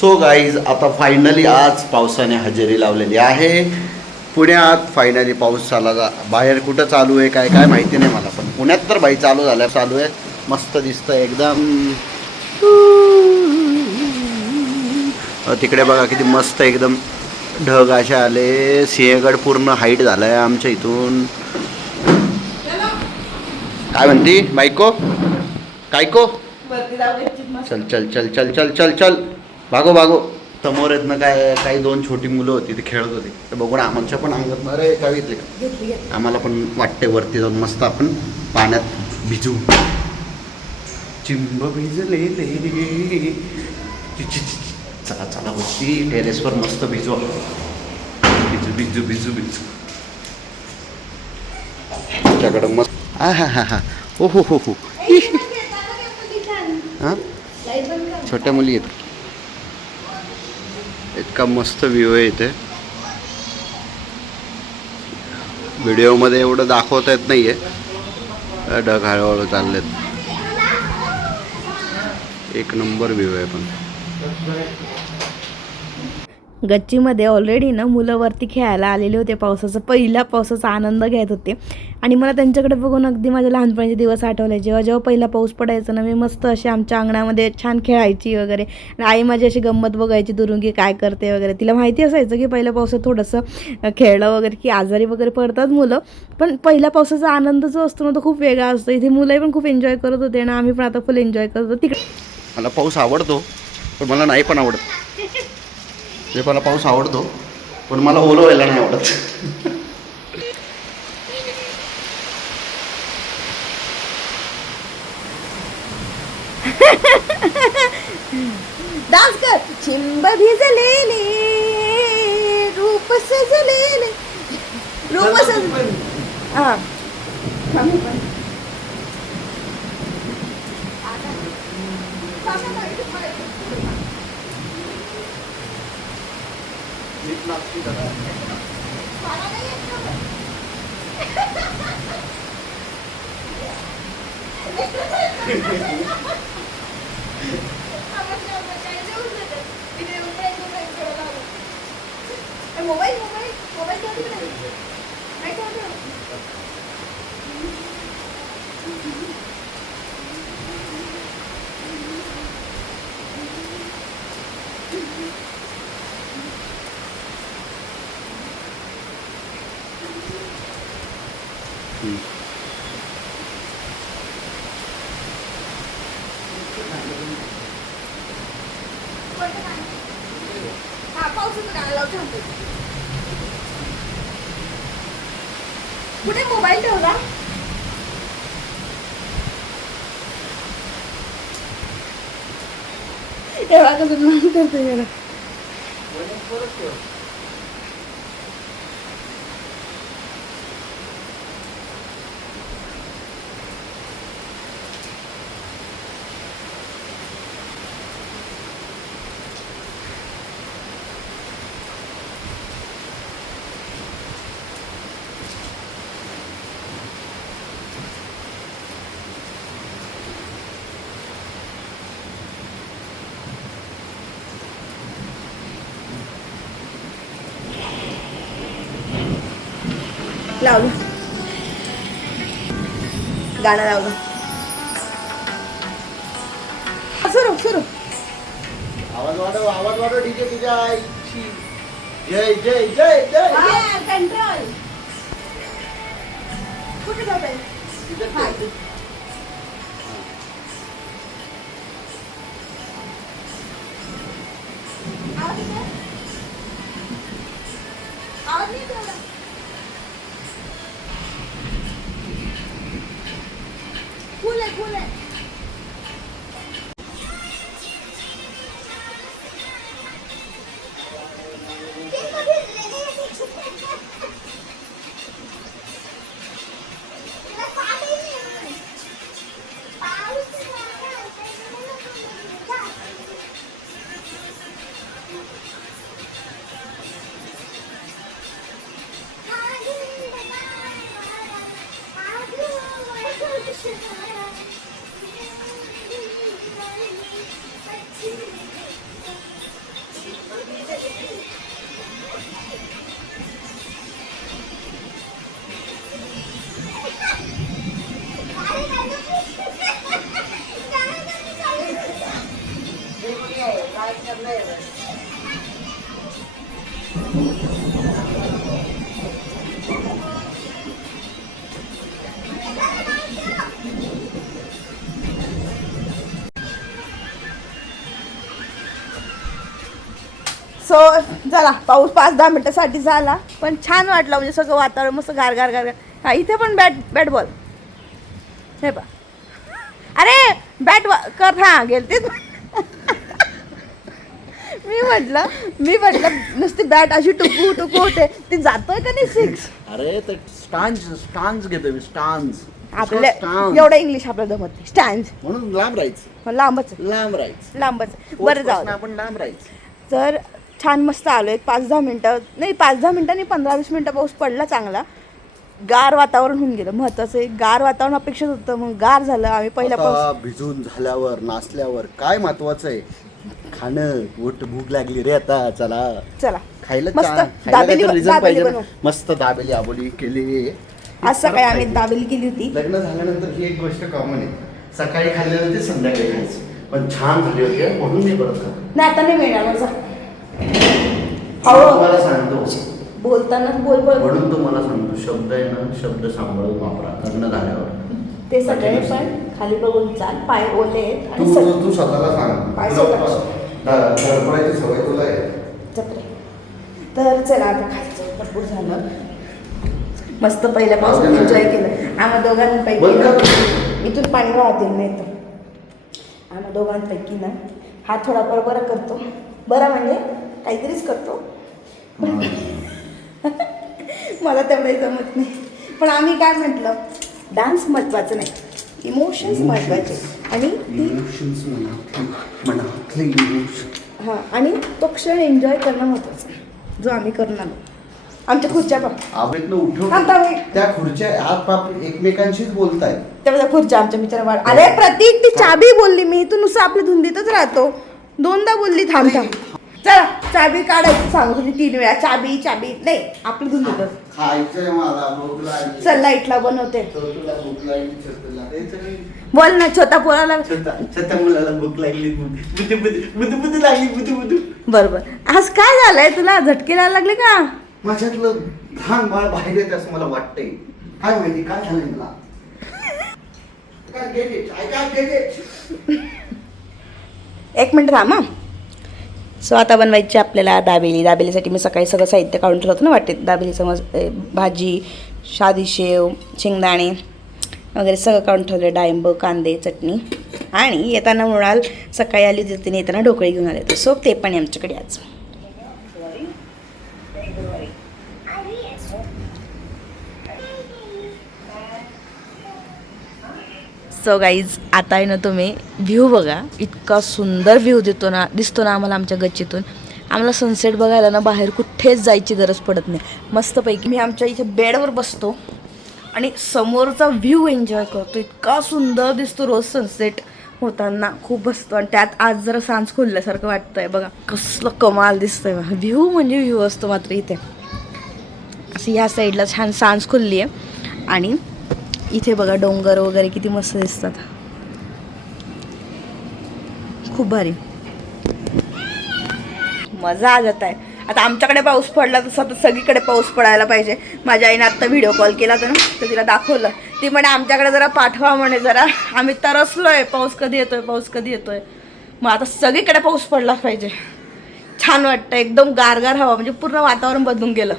So guys आता finally आज पावसाने हजेरी लावलेली आहे. पुण्यात फायनली पाऊस चालला. बाहेर कुठं चालू आहे काय काय माहिती नाही मला, पण पुण्यात तर बाई चालू आहे. मस्त दिसतं एकदम. तिकडे बघा किती मस्त एकदम ढग असे आले. सिंहगड पूर्ण हाईट झाला आहे आमच्या इथून. काय म्हणती बायको? कायको? चल चल चल चल चल चल चल भागो भागो. समोर आहेत ना काय काही दोन छोटी मुलं होती ती खेळत होती. तर बघून आमच्या पण अंगात अरे काय घेतले का, आम्हाला पण वाटते वरती जाऊन मस्त आपण पाण्यात भिजू. चिंब भिजले चला चला वरती टेरेसवर मस्त भिजू. भिजू भिजू भिजू भिजू तुमच्याकडं मस्त. हा हा हा हा हो हो हो हो. हां छोट्या मुली आहेत. इतका मस्त व्ह्यू आहे इथे. व्हिडिओमध्ये एवढं दाखवता येत नाही आहे. ढग हळूहळू चाललेत. एक नंबर व्ह्यू आहे. पण गच्चीमध्ये ऑलरेडी ना मुलं वरती खेळायला आलेले होते. पहिल्या पावसाचा आनंद घेत होते. आणि मला त्यांच्याकडे बघून अगदी माझ्या लहानपणीचे दिवस आठवले. जेव्हा जेव्हा पहिला पाऊस पडायचा ना, मी मस्त अशी आमच्या अंगणामध्ये छान खेळायची वगैरे. आणि आई माझी अशी गंमत बघायची दुरून की काय करते वगैरे. तिला माहिती असायचं की पहिल्या पावसात थोडंसं खेळलं वगैरे की आजारी वगैरे पडतात मुलं, पण पहिल्या पावसाचा आनंद जो असतो ना तो खूप वेगळा असतो. इथे मुलंही पण खूप एन्जॉय करत होते आणि आम्ही पण आता फुल एन्जॉय करत होतो. तिकडे मला पाऊस आवडतो पण मला नाही पण आवडत. म्हणजे मला पाऊस आवडतो पण मला ओलं व्हायला नाही आवडत. डान्स कर. चिंब भिजलेले रूप सजलेले रूप सजलेले. हां मोबाईल मोबाईल मोबाईल कुठे मोबाईल ठेवला? एवढा कसं लहान करते जरा. लावलं गाणं लावलं. सुरू सुरू. आवाज वाढव डीजे तुझ्या आईची. जय जय जय जय. कंट्रोल. कुठे जाताय? आवाज नाही तेवढा. फुल आहे फुल आहे. सो चला पाऊस 5-10 मिनिटासाठी झाला पण छान वाटलं म्हणजे सगळं वातावरण मस्त गार गार गार गार. हा इथे पण बॅट बॉल हे बा अरे कर हा गेलते मी म्हटलं नुसती बॅट अशी टुकू टुकू होते ती जातोय का नाही 6. अरे तर स्टान्स घेतो मी स्टान्स. आपल्या एवढं इंग्लिश आपल्याला जमत नाही. स्टँड म्हणून लांब राहायचं. लांबच बरं जाऊ दे. आपण लांब राहायचं. तर छान मस्त आलो एक 5-10 मिनटं नाही 5-10 मिनटं नाही 15-20 मिनटं पाऊस पडला चांगला. गार वातावरण होऊन गेलं. महत्वाचं आहे गार वातावरण अपेक्षित होतं मग गार झालं. आम्ही पहिला पाऊस भिजून झाल्यावर नाचल्यावर काय महत्वाचं आहे खाणं. भूक लागली रे आता चला खायला रिझन पाहिजे ना. मस्त दाबेली आबोली केली. आज सकाळी आम्ही दाबेली केली होती. लग्न झाल्यानंतर ही एक गोष्ट कॉमन आहे. सकाळी खाल्ल्यानंतर संध्याकाळी खायचं पण छान झाली होती म्हणून नाही परत खात. नाही आता नाही मिळणार तुम्हाला सांगतो बोलताना बोल म्हणून तुम्हाला सांगतो शब्द आहे ना शब्द सांभाळून वापरा लग्न झाल्यावर. ते सगळे पण खाली बघून चाल पाय ओले तू स्वतःला सांग धडपडायची सवय तुला आहे. तर चला आता खायचं भरपूर झालं. मस्त पहिल्या पासून एन्जॉय केलं आम्हा दोघांपैकी. इथून पाणी वाहतील नाही तर आम्हा दोघांपैकी ना हा थोडाफार बरा करतो. बरा म्हणजे काहीतरीच करतो मला तेवढंही जमत नाही. पण आम्ही काय म्हटलं डान्स महत्त्वाचं नाही इमोशन्स महत्त्वाचे आणि हां आणि तो क्षण एन्जॉय करणं महत्त्वाचं जो आम्ही करणार आमच्या खुर्च्या आवेतनं उठून त्या खुर्च्या हात पाप एकमेकांशीच बोलतायत. तेव्हा खुर्च्या आमच्या बिचारा वाढ. अरे प्रतीक ती चाबी बोलली मी तू नुसतं आपल्या धुंदीतच राहतो. 2दा बोलली थांब चला चाबी काढायची सांगू तुझी 3 वेळा चाबी नाही आपली धुंदीतच खायचंय मला भूक लागली. चल लाईटला बनवते. तुला भूक लागली बोल ना छोटा पोराला छोट्या मुलाला भूक लागली बुद्ध लागली. बरोबर आज काय झालंय तुला झटके लागायला लागले का? माझ्यातलं लहान बाळ बाहेर येते असं मला वाटतंय. काय माहिती काय झालंय मला. एक मिनिट थांब हा. सो आता बनवायची आपल्याला दाबेलीसाठी मी सकाळी सगळं साहित्य काढून ठेवलं होतं ना वाटेत. दाबेलीचं भाजी साधी शेव शेंगदाणे वगैरे सगळं काढून ठेवलं. डाळिंब कांदे चटणी आणि येताना म्हणाल सकाळी आली होती तिने येताना ढोकळी घेऊन आले होते. सो ते पण आहे आमच्याकडे आज. सो गाईज आता आहे ना तुम्ही व्ह्यू बघा. इतका सुंदर व्ह्यू दिसतो ना आम्हाला आमच्या गच्चीतून. आम्हाला सनसेट बघायला ना बाहेर कुठेच जायची गरज पडत नाही. मस्तपैकी मी आमच्या इथे बेडवर बसतो आणि समोरचा व्ह्यू एन्जॉय करतो. इतका सुंदर दिसतो रोज सनसेट होताना खूप बसतो. आणि त्यात आज जरा सांज खुलल्यासारखं वाटतंय बघा कसलं कमाल दिसतंय. व्ह्यू म्हणजे व्ह्यू असतो मात्र इथे असं ह्या साईडला छान सांज खुलली आहे आणि इथे बघा डोंगर वगैरे किती मस्त दिसतात. खूप भारी मजा आ जात आहे. आता आमच्याकडे पाऊस पडला तसं तर सगळीकडे पाऊस पडायला पाहिजे. माझ्या आईने आत्ता व्हिडिओ कॉल केला होता ना तर तिला दाखवलं. ती म्हणे आमच्याकडे जरा पाठवा म्हणे जरा आम्ही तरसलोय पाऊस कधी येतोय. मग आता सगळीकडे पाऊस पडला पाहिजे. छान वाटतं एकदम गारगार हवा म्हणजे पूर्ण वातावरण बदलून गेलं.